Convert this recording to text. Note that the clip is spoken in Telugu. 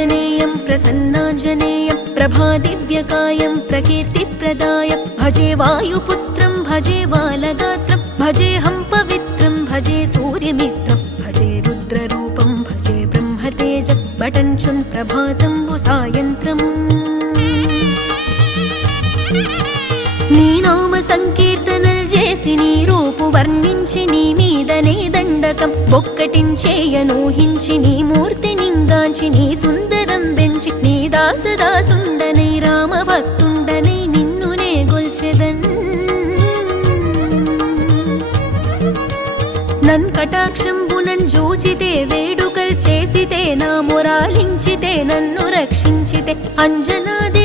आञ्जनेयं प्रसन्नाञ्जनेयं प्रभादिव्यकायं प्रकीर्तिप्रदाय भजे वायुपुत्रं भजे बालगात्रं भजेऽहं पवित्रं भजे सूर्यमित्रं भजे रुद्ररूपं भजे ब्रह्मतेज बटञ्चुन् प्रभातं सायन्त्रम् నీ నామ సంకీర్తనలు చేసి నీ రూపు వర్ణించి నీ మీదనే దండకం ఒక్కటించేయనూహించి నీ మూర్తి నింగాంచి నీ సుందరం పెంచి నీ దాసదాసుండనై రామభక్తుండనై నిన్నునే గొల్చెదన్ నన్ కటాక్షంబునన్ జూచితే వేడుకల్ చేసితే నా మొరాలించితే నన్ను రక్షించితే అంజనాది